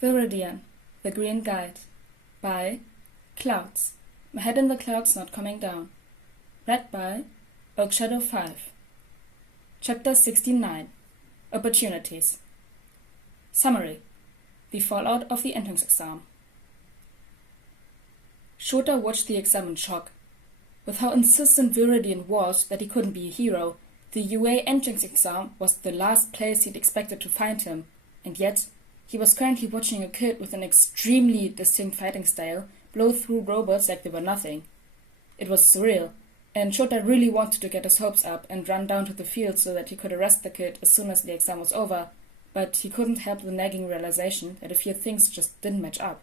Viridian, The Green Guide, by Clouds. My head in the clouds not coming down. Read by Oakshadow 5. Chapter 69. Opportunities. Summary. The fallout of the entrance exam. Shota watched the exam in shock. With how insistent Viridian was that he couldn't be a hero, the UA entrance exam was the last place he'd expected to find him, and yet he was currently watching a kid with an extremely distinct fighting style blow through robots like they were nothing. It was surreal, and Shota really wanted to get his hopes up and run down to the field so that he could arrest the kid as soon as the exam was over, but he couldn't help the nagging realization that a few things just didn't match up.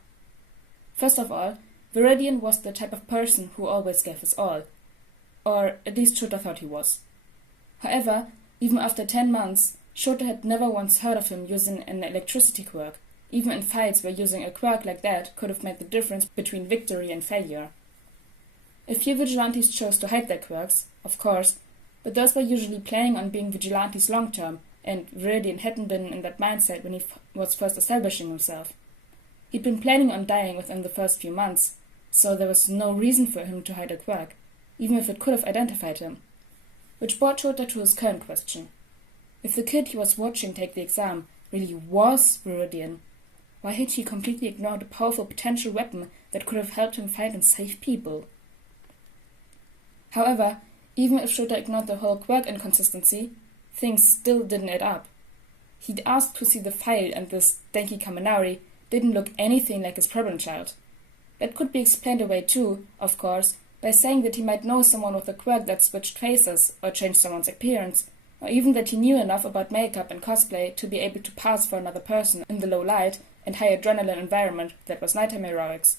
First of all, Viridian was the type of person who always gave his all. Or at least Shota thought he was. However, even after 10 months, Shota had never once heard of him using an electricity quirk, even in fights where using a quirk like that could have made the difference between victory and failure. A few vigilantes chose to hide their quirks, of course, but those were usually planning on being vigilantes long-term, and Viridian hadn't been in that mindset when he was first establishing himself. He'd been planning on dying within the first few months, so there was no reason for him to hide a quirk, even if it could have identified him. Which brought Shota to his current question. If the kid he was watching take the exam really was Viridian, why had he completely ignored a powerful potential weapon that could have helped him fight and save people? However, even if Shota ignored the whole quirk inconsistency, things still didn't add up. He'd asked to see the file, and this Denki Kaminari didn't look anything like his problem child. That could be explained away too, of course, by saying that he might know someone with a quirk that switched faces or changed someone's appearance, or even that he knew enough about makeup and cosplay to be able to pass for another person in the low light and high adrenaline environment that was nighttime heroics.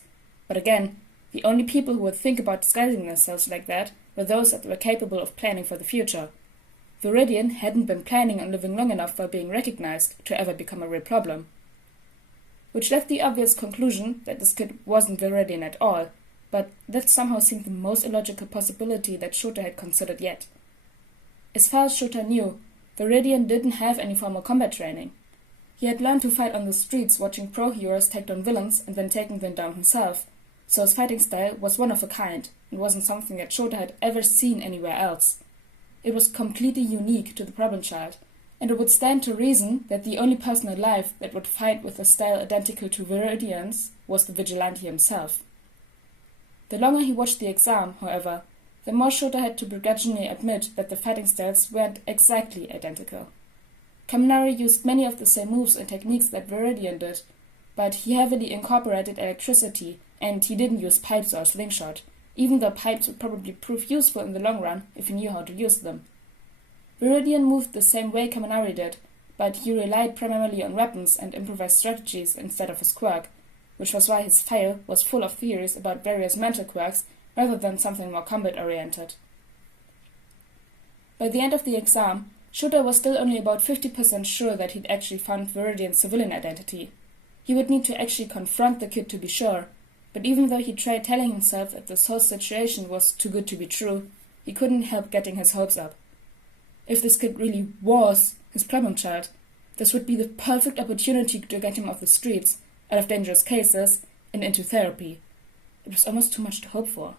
But again, the only people who would think about disguising themselves like that were those that were capable of planning for the future. Viridian hadn't been planning on living long enough for being recognized to ever become a real problem. Which left the obvious conclusion that this kid wasn't Viridian at all, but that somehow seemed the most illogical possibility that Shota had considered yet. As far as Shota knew, Viridian didn't have any formal combat training. He had learned to fight on the streets watching pro heroes take down villains and then taking them down himself, so his fighting style was one of a kind and wasn't something that Shota had ever seen anywhere else. It was completely unique to the problem child, and it would stand to reason that the only person alive that would fight with a style identical to Viridian's was the vigilante himself. The longer he watched the exam, however, the more Shota had to begrudgingly admit that the fighting styles weren't exactly identical. Kaminari used many of the same moves and techniques that Viridian did, but he heavily incorporated electricity, and he didn't use pipes or a slingshot, even though pipes would probably prove useful in the long run if he knew how to use them. Viridian moved the same way Kaminari did, but he relied primarily on weapons and improvised strategies instead of his quirk, which was why his file was full of theories about various mental quirks rather than something more combat-oriented. By the end of the exam, Shota was still only about 50% sure that he'd actually found Viridian's civilian identity. He would need to actually confront the kid to be sure, but even though he tried telling himself that this whole situation was too good to be true, he couldn't help getting his hopes up. If this kid really was his problem child, this would be the perfect opportunity to get him off the streets, out of dangerous cases, and into therapy. It was almost too much to hope for.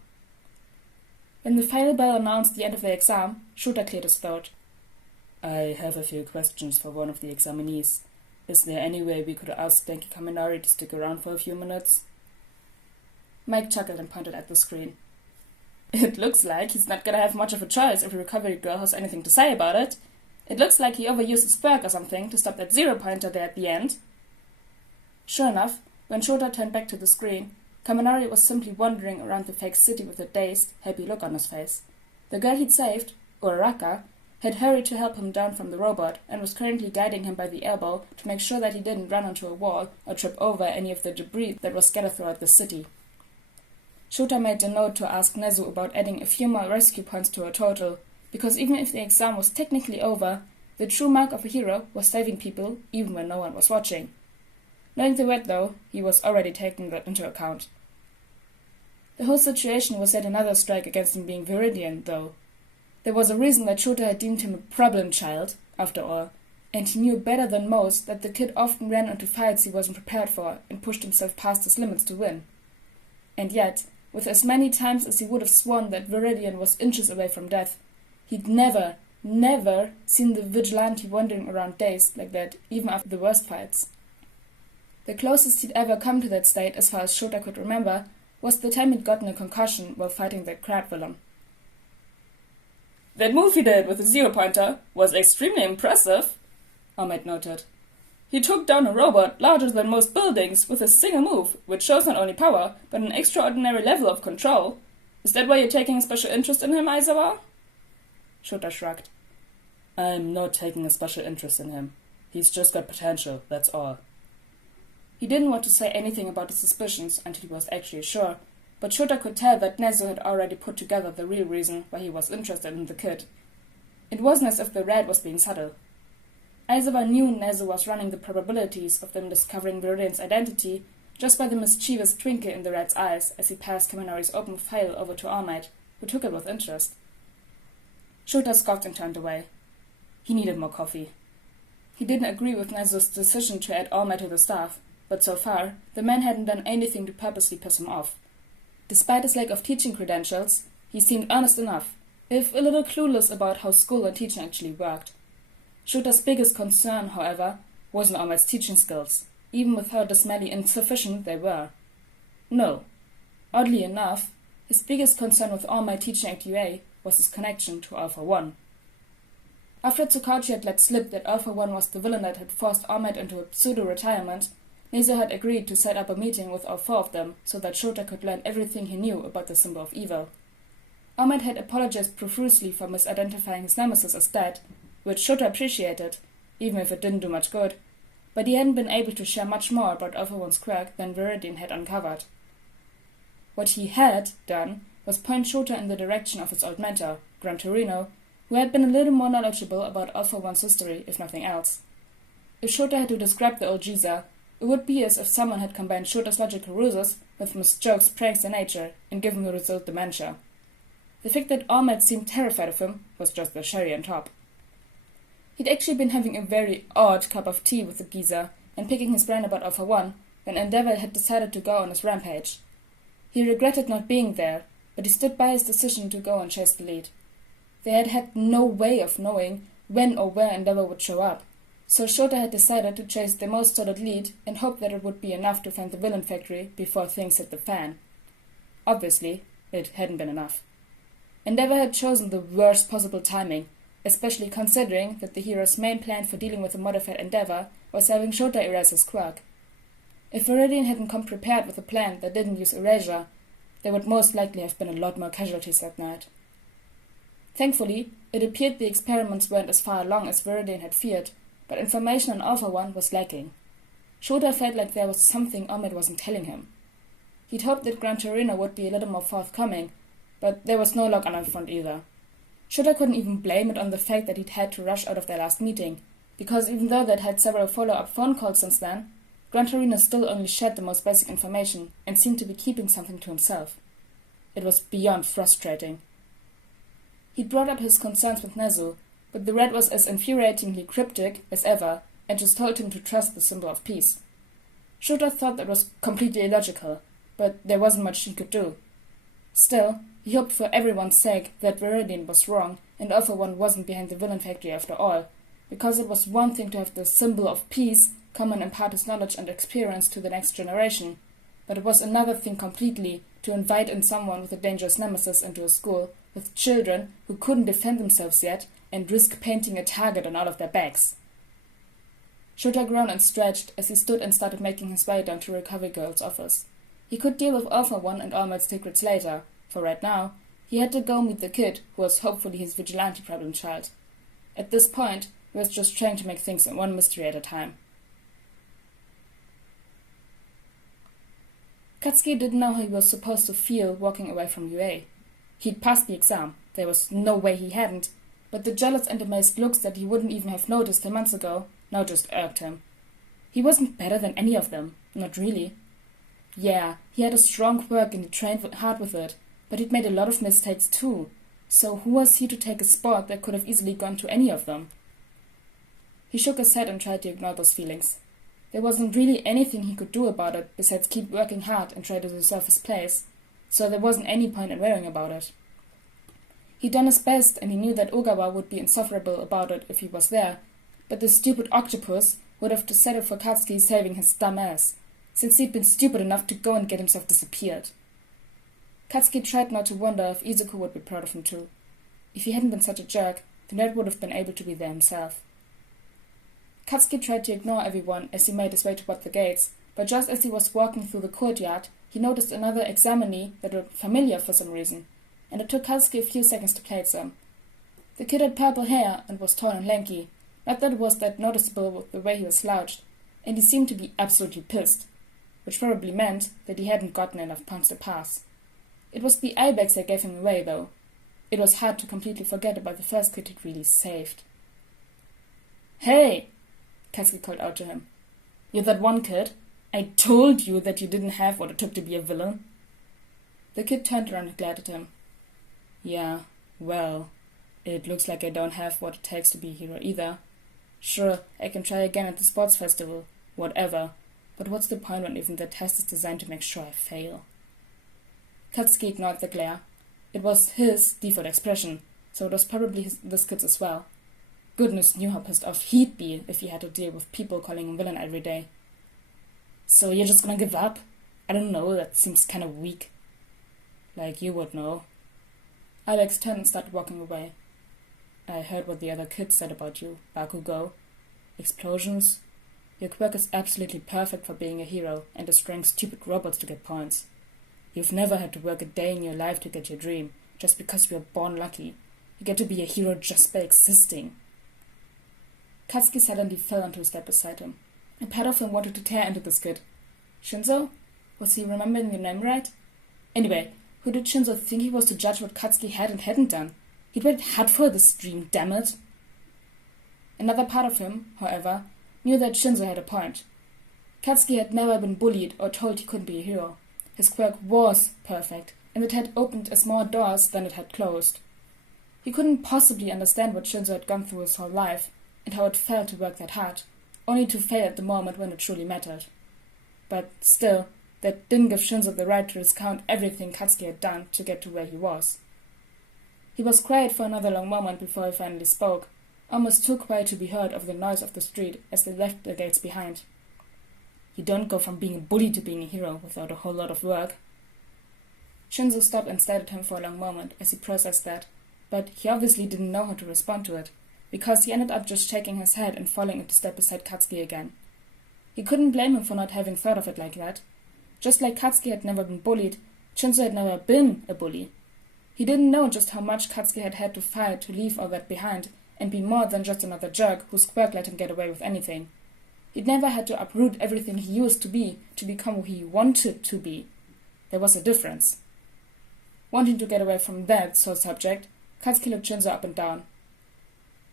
When the final bell announced the end of the exam, Shota cleared his throat. I have a few questions for one of the examinees. Is there any way we could ask Denki Kaminari to stick around for a few minutes? Mike chuckled and pointed at the screen. It looks like he's not gonna have much of a choice if the recovery girl has anything to say about it. It looks like he overused his quirk or something to stop that zero-pointer there at the end. Sure enough, when Shota turned back to the screen, Kaminari was simply wandering around the fake city with a dazed, happy look on his face. The girl he'd saved, Uraraka, had hurried to help him down from the robot and was currently guiding him by the elbow to make sure that he didn't run onto a wall or trip over any of the debris that was scattered throughout the city. Shota made a note to ask Nezu about adding a few more rescue points to her total, because even if the exam was technically over, the true mark of a hero was saving people even when no one was watching. Knowing the word, though, he was already taking that into account. The whole situation was yet another strike against him being Viridian, though. There was a reason that Shota had deemed him a problem child, after all, And he knew better than most that the kid often ran into fights he wasn't prepared for and pushed himself past his limits to win. And yet, with as many times as he would have sworn that Viridian was inches away from death, he'd never seen the vigilante wandering around dazed like that, even after the worst fights. The closest he'd ever come to that state, as far as Shota could remember, was the time he'd gotten a concussion while fighting that crab villain. "That move he did with the zero-pointer was extremely impressive," Ahmed noted. "He took down a robot larger than most buildings with a single move, which shows not only power, but an extraordinary level of control. Is that why you're taking a special interest in him, Aizawa?" Shota shrugged. "I'm not taking a special interest in him. He's just got potential, that's all." He didn't want to say anything about his suspicions until he was actually sure, but Shota could tell that Nezu had already put together the real reason why he was interested in the kid. It wasn't as if the rat was being subtle. Aizawa knew Nezu was running the probabilities of them discovering Viridian's identity just by the mischievous twinkle in the rat's eyes as he passed Kaminari's open file over to Ahmed, who took it with interest. Shota scoffed and turned away. He needed more coffee. He didn't agree with Nezu's decision to add Ahmed to the staff, but so far, the man hadn't done anything to purposely piss him off. Despite his lack of teaching credentials, he seemed honest enough, if a little clueless about how school and teaching actually worked. Shota's biggest concern, however, wasn't Ahmed's teaching skills, even with how dismally insufficient they were. No. Oddly enough, his biggest concern with Ahmed teaching at UA was his connection to Alpha 1. After Tsukauchi had let slip that Alpha 1 was the villain that had forced Ahmed into a pseudo-retirement, Nezu had agreed to set up a meeting with all four of them so that Shota could learn everything he knew about the symbol of evil. Ahmed had apologized profusely for misidentifying his nemesis as dead, which Shota appreciated, even if it didn't do much good, but he hadn't been able to share much more about Alpha 1's quirk than Viridian had uncovered. What he had done was point Shota in the direction of his old mentor, Gran Torino, who had been a little more knowledgeable about Alpha 1's history, if nothing else. If Shota had to describe the old geezer, it would be as if someone had combined Shota's logical ruses with Miss Joke's pranks in nature and given the result dementia. The fact that Ahmed seemed terrified of him was just the cherry on top. He'd actually been having a very odd cup of tea with the geezer and picking his brain about Alpha 1 when Endeavor had decided to go on his rampage. He regretted not being there, but he stood by his decision to go and chase the lead. They had had no way of knowing when or where Endeavor would show up, so Shota had decided to chase the most solid lead and hope that it would be enough to find the villain factory before things hit the fan. Obviously, it hadn't been enough. Endeavor had chosen the worst possible timing, especially considering that the hero's main plan for dealing with the modified Endeavor was having Shota erase his quirk. If Viridian hadn't come prepared with a plan that didn't use erasure, there would most likely have been a lot more casualties that night. Thankfully, it appeared the experiments weren't as far along as Viridian had feared, but information on Alpha 1 was lacking. Shota felt like there was something Ahmed wasn't telling him. He'd hoped that Gran Torino would be a little more forthcoming, but there was no luck on that front either. Shota couldn't even blame it on the fact that he'd had to rush out of their last meeting, because even though they'd had several follow-up phone calls since then, Gran Torino still only shared the most basic information and seemed to be keeping something to himself. It was beyond frustrating. He'd brought up his concerns with Nezu, but the rat was as infuriatingly cryptic as ever and just told him to trust the symbol of peace. Shota thought that was completely illogical, but there wasn't much he could do. Still, he hoped for everyone's sake that Viridian was wrong and Alpha 1 wasn't behind the villain factory after all, because it was one thing to have the symbol of peace come and impart his knowledge and experience to the next generation, but it was another thing completely to invite in someone with a dangerous nemesis into a school with children who couldn't defend themselves yet and risk painting a target on all of their backs. Shota groaned and stretched as he stood and started making his way down to Recovery Girl's office. He could deal with Alpha 1 and Ahmed's secrets later. For right now, he had to go meet the kid who was hopefully his vigilante problem child. At this point, he was just trying to make things one mystery at a time. Katsuki didn't know how he was supposed to feel walking away from UA. He'd passed the exam, there was no way he hadn't, but the jealous and amazed looks that he wouldn't even have noticed a month ago now just irked him. He wasn't better than any of them, not really. Yeah, he had a strong quirk and he trained hard with it, but he'd made a lot of mistakes too, so who was he to take a spot that could have easily gone to any of them? He shook his head and tried to ignore those feelings. There wasn't really anything he could do about it besides keep working hard and try to deserve his place, so there wasn't any point in worrying about it. He'd done his best, and he knew that Ogawa would be insufferable about it if he was there, but the stupid octopus would have to settle for Katsuki saving his dumb ass, since he'd been stupid enough to go and get himself disappeared. Katsuki tried not to wonder if Izuku would be proud of him too. If he hadn't been such a jerk, the nerd would have been able to be there himself. Katsuki tried to ignore everyone as he made his way toward the gates, but just as he was walking through the courtyard, he noticed another examinee that looked familiar for some reason, and it took Katsuki a few seconds to place him. The kid had purple hair and was tall and lanky, not that it was that noticeable with the way he was slouched, and he seemed to be absolutely pissed, which probably meant that he hadn't gotten enough points to pass. It was the eye bags that gave him away, though. It was hard to completely forget about the first kid he'd really saved. "Hey!" Katsuki called out to him. "You're that one kid? I told you that you didn't have what it took to be a villain." The kid turned around and glared at him. "Yeah, well, it looks like I don't have what it takes to be a hero either. Sure, I can try again at the sports festival, whatever, but what's the point when even the test is designed to make sure I fail?" Katsuki ignored the glare. It was his default expression, so it was probably this kid's as well. Goodness knew how pissed off he'd be if he had to deal with people calling him villain every day. "So you're just gonna give up? I don't know, that seems kinda weak." "Like you would know." Alex turned and started walking away. "I heard what the other kids said about you, Bakugo. Explosions. Your quirk is absolutely perfect for being a hero and destroying stupid robots to get points. You've never had to work a day in your life to get your dream, just because you were born lucky. You get to be a hero just by existing." Katsuki suddenly fell onto a step beside him. A part of him wanted to tear into this kid. Shinso? Was he remembering the name right? Anyway, who did Shinso think he was to judge what Katsuki had and hadn't done? He'd worked hard for this dream, damn it. Another part of him, however, knew that Shinso had a point. Katsuki had never been bullied or told he couldn't be a hero. His quirk was perfect, and it had opened as more doors than it had closed. He couldn't possibly understand what Shinso had gone through his whole life, and how it felt to work that hard, only to fail at the moment when it truly mattered. But still, that didn't give Shinso the right to discount everything Katsuki had done to get to where he was. He was quiet for another long moment before he finally spoke, almost too quiet to be heard over the noise of the street as they left the gates behind. "You don't go from being a bully to being a hero without a whole lot of work." Shinso stopped and stared at him for a long moment as he processed that, but he obviously didn't know how to respond to it, because he ended up just shaking his head and falling into step beside Katsuki again. He couldn't blame him for not having thought of it like that. Just like Katsuki had never been bullied, Shinso had never been a bully. He didn't know just how much Katsuki had had to fight to leave all that behind and be more than just another jerk whose quirk let him get away with anything. He'd never had to uproot everything he used to be to become who he wanted to be. There was a difference. Wanting to get away from that sole subject, Katsuki looked Shinso up and down.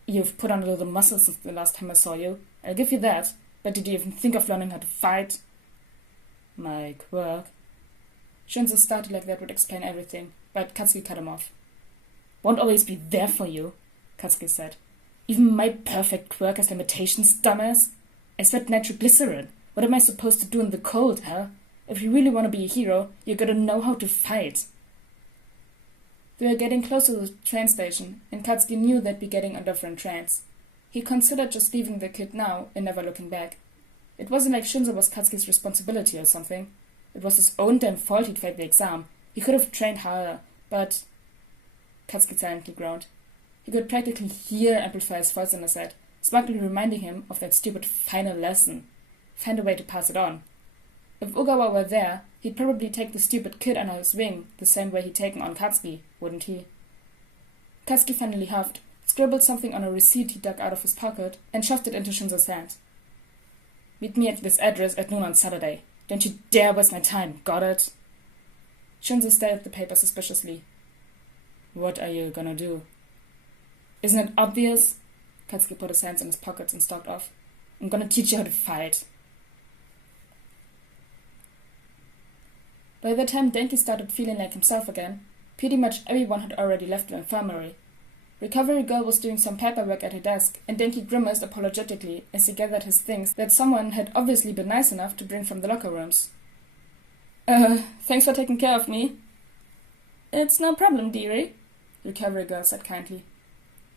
"You've put on a little muscle since the last time I saw you. I'll give you that, but did you even think of learning how to fight?" "My quirk." Shinso started like that would explain everything, but Katsuki cut him off. "Won't always be there for you," Katsuki said. "Even my perfect quirk has limitations, dumbass. I sweat nitroglycerin. What am I supposed to do in the cold, huh? If you really want to be a hero, you gotta know how to fight." They were getting close to the train station, and Katsuki knew they'd be getting on different trains. He considered just leaving the kid now and never looking back. It wasn't like Shinso was Katsuki's responsibility or something. It was his own damn fault he'd failed the exam. He could have trained harder, but... Katsuki silently groaned. He could practically hear Amplifier's voice in his head, smugly reminding him of that stupid final lesson. Find a way to pass it on. If Ogawa were there, he'd probably take the stupid kid under his wing, the same way he'd taken on Katsuki, wouldn't he? Katsuki finally huffed, scribbled something on a receipt he dug out of his pocket, and shoved it into Shinso's hand. "Meet me at this address at noon on Saturday. Don't you dare waste my time, got it?" Shinso stared at the paper suspiciously. "What are you gonna do?" "Isn't it obvious?" Katsuki put his hands in his pockets and stalked off. "I'm gonna teach you how to fight." By the time Denki started feeling like himself again, pretty much everyone had already left the infirmary. Recovery Girl was doing some paperwork at her desk, and Denki grimaced apologetically as he gathered his things that someone had obviously been nice enough to bring from the locker rooms. Thanks for taking care of me. It's no problem, dearie, Recovery Girl said kindly.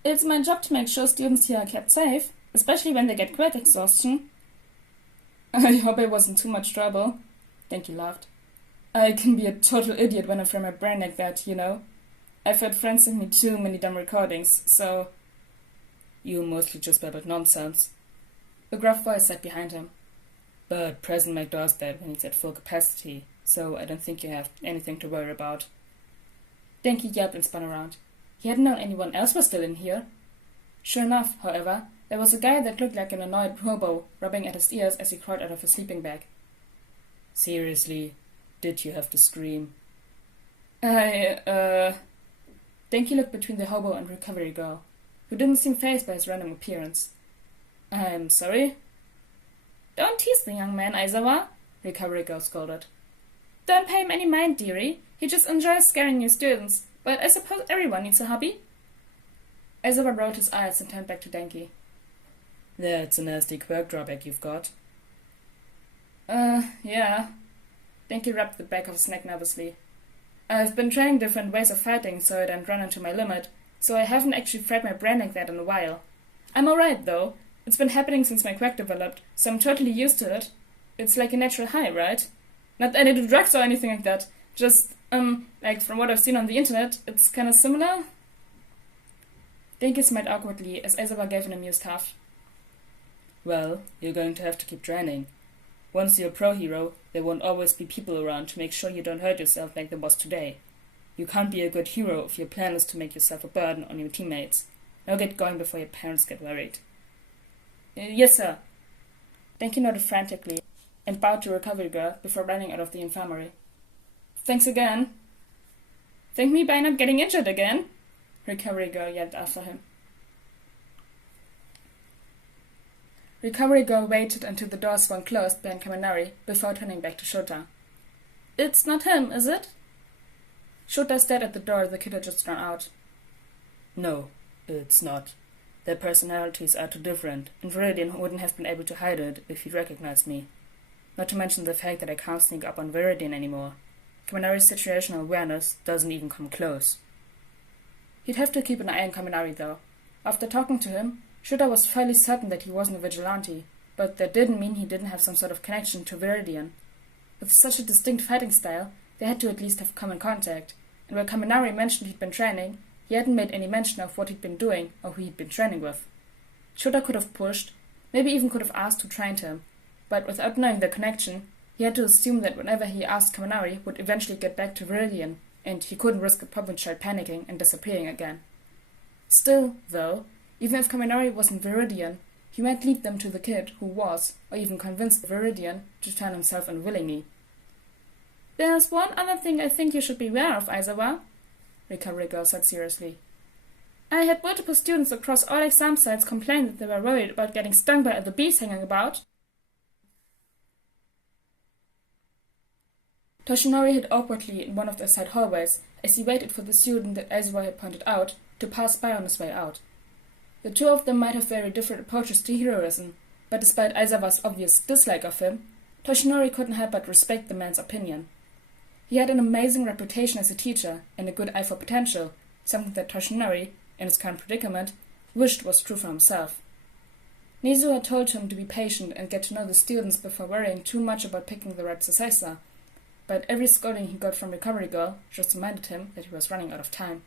It's my job to make sure students here are kept safe, especially when they get quirk exhaustion. I hope I wasn't too much trouble, Denki laughed. I can be a total idiot when I fry my brain like that, you know. I've had friends send me too many dumb recordings, so... You mostly just babbled nonsense, a gruff voice said behind him. But President Mike does that when he's at full capacity, so I don't think you have anything to worry about. Denki yelped and spun around. He hadn't known anyone else was still in here. Sure enough, however, there was a guy that looked like an annoyed hobo, rubbing at his ears as he crawled out of his sleeping bag. Seriously, did you have to scream? Denki looked between the hobo and Recovery Girl, who didn't seem fazed by his random appearance. I'm sorry? Don't tease the young man, Aizawa, Recovery Girl scolded. Don't pay him any mind, dearie. He just enjoys scaring new students, but I suppose everyone needs a hobby. Aizawa rolled his eyes and turned back to Denki. That's a nasty quirk drawback you've got. Yeah. Denki rubbed the back of his neck nervously. I've been trying different ways of fighting so I don't run into my limit, so I haven't actually fried my brain like that in a while. I'm alright, though. It's been happening since my quirk developed, so I'm totally used to it. It's like a natural high, right? Not that I do drugs or anything like that. Just, like from what I've seen on the internet, it's kinda similar. Denki smiled awkwardly as Aizawa gave an amused huff. Well, you're going to have to keep training. Once you're a pro hero, there won't always be people around to make sure you don't hurt yourself like there was today. You can't be a good hero if your plan is to make yourself a burden on your teammates. Now get going before your parents get worried. Yes, sir. Denki nodded frantically and bowed to Recovery Girl before running out of the infirmary. Thanks again. Thank me by not getting injured again, Recovery Girl yelled after him. Recovery Girl waited until the door swung closed behind Kaminari before turning back to Shota. It's not him, is it? Shota stared at the door the kid had just thrown out. No, it's not. Their personalities are too different, and Viridian wouldn't have been able to hide it if he'd recognized me. Not to mention the fact that I can't sneak up on Viridian anymore. Kaminari's situational awareness doesn't even come close. He'd have to keep an eye on Kaminari, though. After talking to him, Shota was fairly certain that he wasn't a vigilante, but that didn't mean he didn't have some sort of connection to Viridian. With such a distinct fighting style, they had to at least have come in contact, and when Kaminari mentioned he'd been training, he hadn't made any mention of what he'd been doing or who he'd been training with. Shota could have pushed, maybe even could have asked who trained him, but without knowing their connection, he had to assume that whenever he asked, Kaminari would eventually get back to Viridian, and he couldn't risk a problem child panicking and disappearing again. Still, though, even if Kaminari wasn't Viridian, he might lead them to the kid who was, or even convince Viridian to turn himself in willingly. There's one other thing I think you should be aware of, Aizawa, Recovery Girl said seriously. I had multiple students across all exam sites complain that they were worried about getting stung by other bees hanging about. Toshinori hid awkwardly in one of the side hallways as he waited for the student that Aizawa had pointed out to pass by on his way out. The two of them might have very different approaches to heroism, but despite Aizawa's obvious dislike of him, Toshinori couldn't help but respect the man's opinion. He had an amazing reputation as a teacher and a good eye for potential, something that Toshinori, in his current predicament, wished was true for himself. Nizu had told him to be patient and get to know the students before worrying too much about picking the right successor, but every scolding he got from Recovery Girl just reminded him that he was running out of time.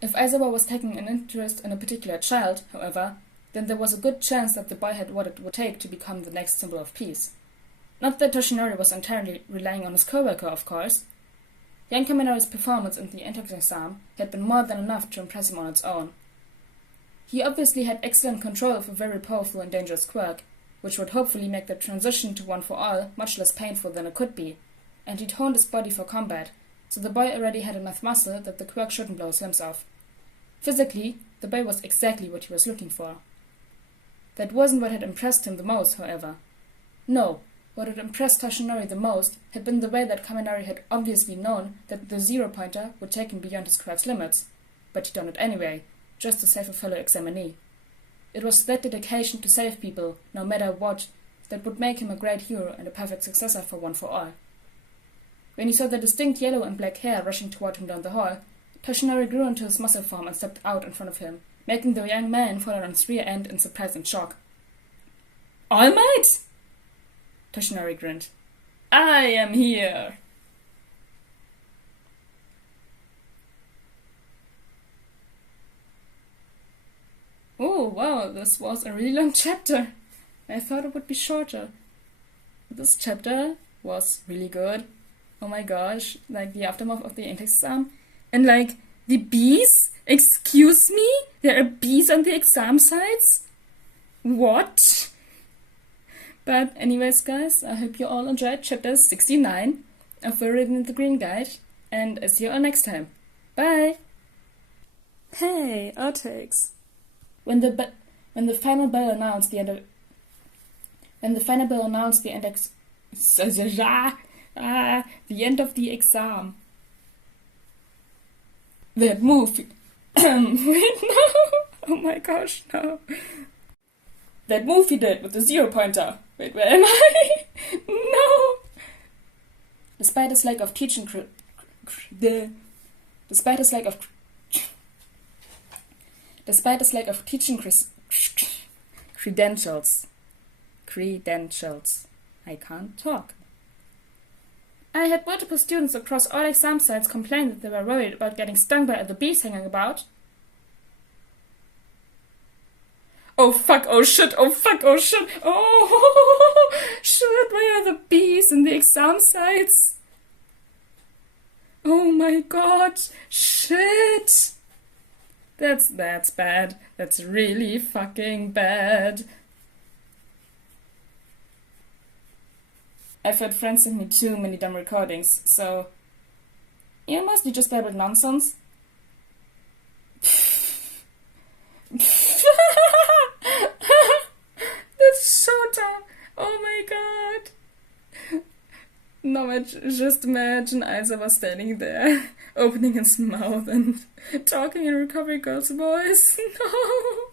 If Aizawa was taking an interest in a particular child, however, then there was a good chance that the boy had what it would take to become the next symbol of peace. Not that Toshinori was entirely relying on his co-worker, of course. Young Kaminari's performance in the entrance exam had been more than enough to impress him on its own. He obviously had excellent control of a very powerful and dangerous quirk, which would hopefully make the transition to one for all much less painful than it could be, and he'd honed his body for combat, so the boy already had enough muscle that the quirk shouldn't blow his limbs off. Physically, the boy was exactly what he was looking for. That wasn't what had impressed him the most, however. No, what had impressed Toshinori the most had been the way that Kaminari had obviously known that the zero-pointer would take him beyond his quirk's limits. but he'd done it anyway, just to save a fellow examinee. It was that dedication to save people, no matter what, that would make him a great hero and a perfect successor for One for All. When he saw the distinct yellow and black hair rushing toward him down the hall, Toshinori grew into his muscle form and stepped out in front of him, making the young man fall on his rear end in surprise and shock. "All Might?" Toshinori grinned. "I am here!" Oh, wow, this was a really long chapter. I thought it would be shorter. This chapter was really good. Oh my gosh, like the aftermath of the exam. And like, the bees? Excuse me? There are bees on the exam sites? What? But anyways, guys, I hope you all enjoyed chapter 69 of Viridian the Green Guide, and I'll see you all next time. Bye! Hey, outtakes. When the final bell announced the end of the end of the exam. That move. Wait, no! Oh my gosh, no. That move he did with the 0-pointer. Wait, where am I? No! Despite his lack of teaching credentials. I can't talk. I had multiple students across all exam sites complain that they were worried about getting stung by other bees hanging about. Oh fuck, oh shit, oh fuck, oh shit, oh shit, why are the bees in the exam sites? Oh my god, shit! That's bad. That's really fucking bad. I've had friends send me too many dumb recordings, so you mostly just babbled nonsense. That's so dumb. Oh my god. No, just imagine Isa was standing there, opening his mouth and talking in Recovery Girl's voice. No.